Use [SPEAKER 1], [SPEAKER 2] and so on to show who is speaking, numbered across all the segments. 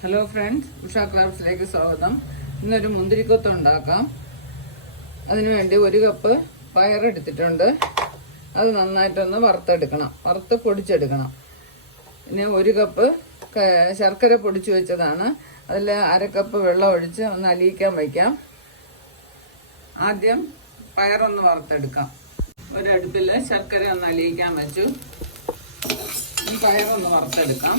[SPEAKER 1] Hello friends Usha ക്രാഫ്റ്റ്സിലേക്ക് സ്വാഗതം. ഇന്നൊരു മുന്തിരിക്കൊത്ത് ഉണ്ടാക്കാം. അതിനുവേണ്ടി ഒരു കപ്പ് പയറെടുത്തിട്ടുണ്ട്. അത് നന്നായിട്ടൊന്ന് വറുത്തെടുക്കണം. വറുത്ത് പൊടിച്ചെടുക്കണം. പിന്നെ ഒരു കപ്പ് ശർക്കര പൊടിച്ചു വെച്ചതാണ്. അതിൽ അരക്കപ്പ് കപ്പ് വെള്ളം ഒഴിച്ച് ഒന്ന് അലിയിക്കാൻ വയ്ക്കാം. ആദ്യം പയറൊന്ന് വറുത്തെടുക്കാം. ഒരടുപ്പിൽ ശർക്കര ഒന്ന് അലിയിക്കാൻ വെച്ചു. പയറൊന്ന് വറുത്തെടുക്കാം.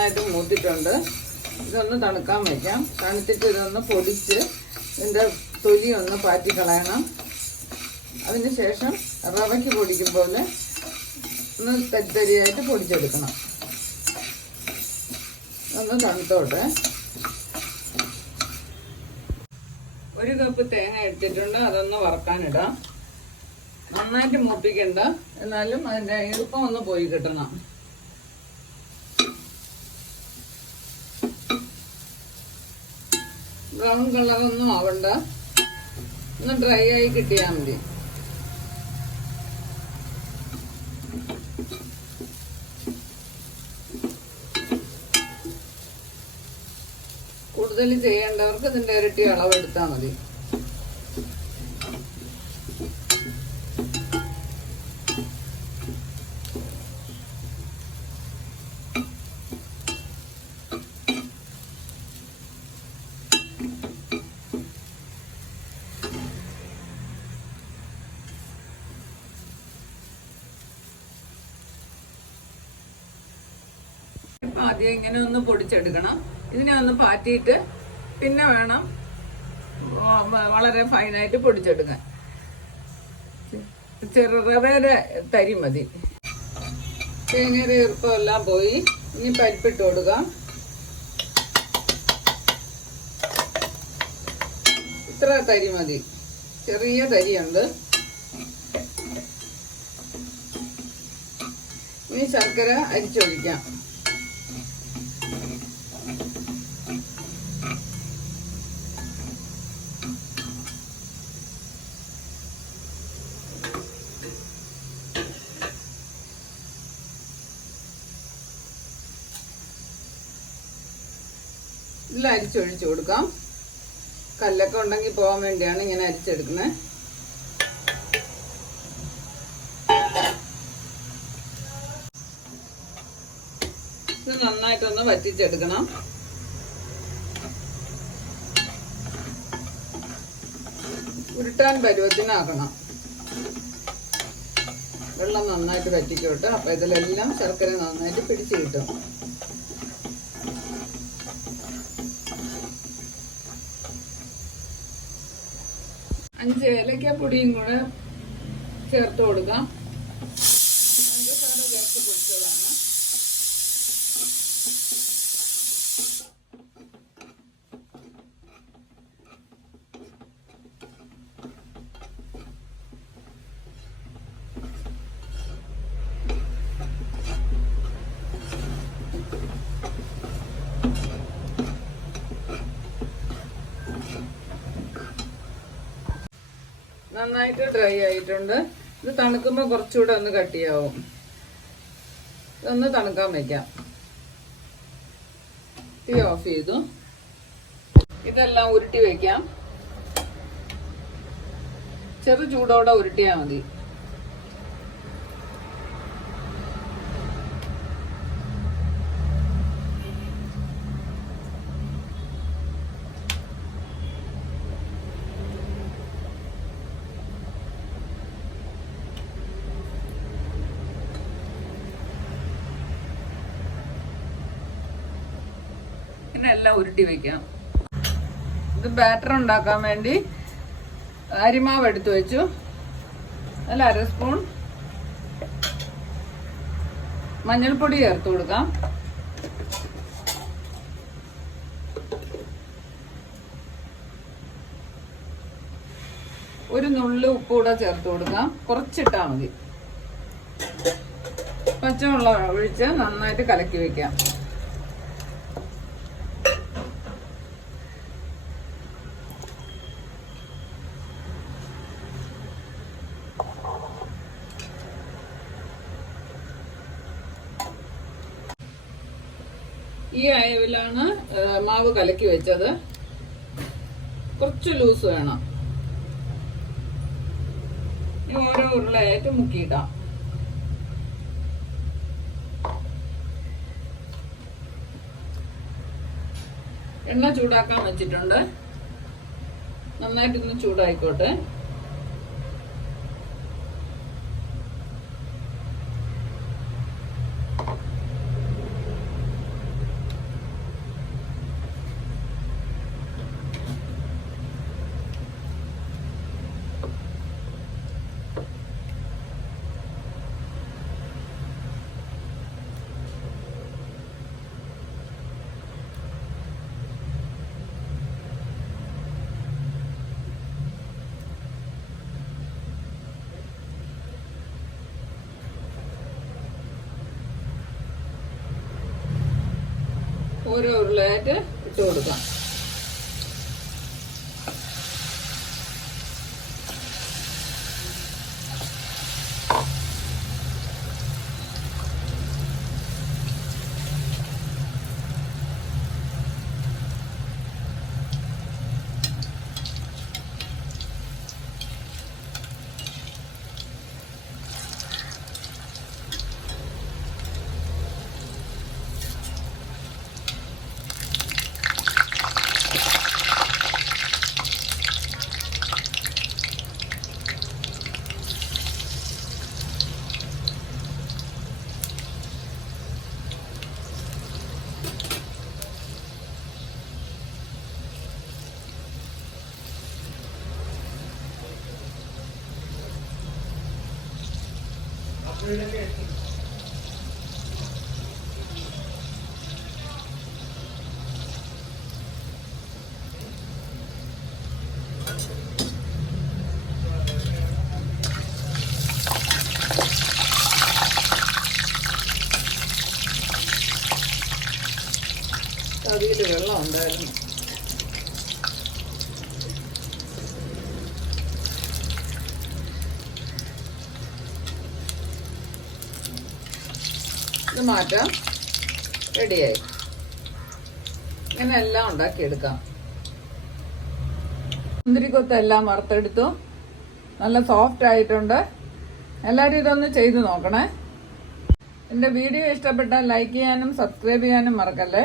[SPEAKER 1] നന്നായിട്ട് മൂത്തിട്ടുണ്ട്. ഇതൊന്ന് തണുക്കാൻ വയ്ക്കാം തണുത്തിട്ട് ഇതൊന്ന് പൊടിച്ച് ഇതിന്റെ തൊലി ഒന്ന് പാറ്റി കളയണം. അതിന് ശേഷം റവയ്ക്ക് പൊടിക്കും പോലെ ഒന്ന് തരിതരിയായിട്ട് പൊടിച്ചെടുക്കണം. ഒന്ന് തണുത്തോട്ടെ. ഒരു കപ്പ് തേങ്ങ എടുത്തിട്ടുണ്ട്. അതൊന്ന് വറക്കാനിടാം. നന്നായിട്ട് മൂപ്പിക്കണ്ട. എന്നാലും അതിന്റെ ഈർപ്പം ഒന്ന് പോയി കിട്ടണം. ബ്രൗൺ കളറൊന്നും ആവണ്ട. ഒന്ന് ഡ്രൈ ആയി കിട്ടിയാൽ മതി. കൂടുതൽ ചെയ്യേണ്ടവർക്ക് ഇതിന്റെ ഇരട്ടി അളവെടുത്താൽ മതി. ആദ്യം ഇങ്ങനെ ഒന്ന് പൊടിച്ചെടുക്കണം. ഇതിനെ ഒന്ന് പാറ്റിയിട്ട് പിന്നെ വേണം വളരെ ഫൈനായിട്ട് പൊടിച്ചെടുക്കാൻ. ചെറുറവേരെ തരി മതി. തേങ്ങയുടെ ഈർപ്പമെല്ലാം പോയി. ഇനി പരിപ്പിട്ട് കൊടുക്കാം. ഇത്ര തരി മതി. ചെറിയ തരിയുണ്ട്. ഇനി ശർക്കര അരിച്ചൊഴിക്കാം. ഇതിൽ അരിച്ചൊഴിച്ചു കൊടുക്കാം. കല്ലൊക്കെ ഉണ്ടെങ്കിൽ പോകാൻ വേണ്ടിയാണ് ഇങ്ങനെ അരിച്ചെടുക്കുന്നത് ഇത് നന്നായിട്ടൊന്ന് വറ്റിച്ചെടുക്കണം. ഉരുട്ടാൻ പരുവത്തിനാക്കണം. വെള്ളം നന്നായിട്ട് വറ്റിക്കോട്ടെ. അപ്പൊ ഇതിലെല്ലാം ശർക്കര നന്നായിട്ട് പിടിച്ചു കിട്ടും. അഞ്ച് ഏലക്കപ്പൊടിയും കൂടെ ചേർത്ത് കൊടുക്കാം. നന്നായിട്ട് ഡ്രൈ ആയിട്ടുണ്ട്. ഇത് തണുക്കുമ്പോൾ കുറച്ചുകൂടെ ഒന്ന് കട്ടിയാവും. ഇതൊന്ന് തണുക്കാൻ വയ്ക്കാം തീ ഓഫ് ചെയ്തു. ഇതെല്ലാം ഉരുട്ടി വയ്ക്കാം ചെറു ചൂടോടെ ഉരുട്ടിയാൽ മതി. എല്ലാം ഉരുട്ടി വെക്കാം. ഇത് ബാറ്റർ ഉണ്ടാക്കാൻ വേണ്ടി അരിമാവ് എടുത്തു വെച്ചു. അതിൽ അര സ്പൂൺ മഞ്ഞൾപ്പൊടി ചേർത്ത് കൊടുക്കാം. ഒരു നുള്ളു ഉപ്പ് കൂടെ ചേർത്ത് കൊടുക്കാം. കുറച്ചിട്ടാ മതി. പച്ചവെള്ളം ഒഴിച്ച് നന്നായിട്ട് കലക്കി വെക്കാം. ഈ അയവിലാണ് മാവ് കലക്കി വെച്ചത്. കുറച്ച് ലൂസ് വേണം. ഇനി ഓരോ ഉരുളയായിട്ട് മുക്കിയിടാം. എണ്ണ ചൂടാക്കാൻ വെച്ചിട്ടുണ്ട്. നന്നായിട്ടൊന്ന് ചൂടായിക്കോട്ടെ. ഓരോ ഉരുളയായിട്ട് ഇട്ട് കൊടുക്കാം. അതിൽ വെള്ളം ഉണ്ടായിരുന്നു ഇത് മാറ്റാം. റെഡിയായി. ഇങ്ങനെ എല്ലാം ഉണ്ടാക്കിയെടുക്കാം. മുന്തിരിക്കൊത്ത് എല്ലാം വറുത്തെടുത്തു. നല്ല സോഫ്റ്റ് ആയിട്ടുണ്ട്. എല്ലാവരും ഇതൊന്ന് ചെയ്തു നോക്കണേ. എന്റെ വീഡിയോ ഇഷ്ടപ്പെട്ടാൽ ലൈക്ക് ചെയ്യാനും സബ്സ്ക്രൈബ് ചെയ്യാനും മറക്കല്ലേ?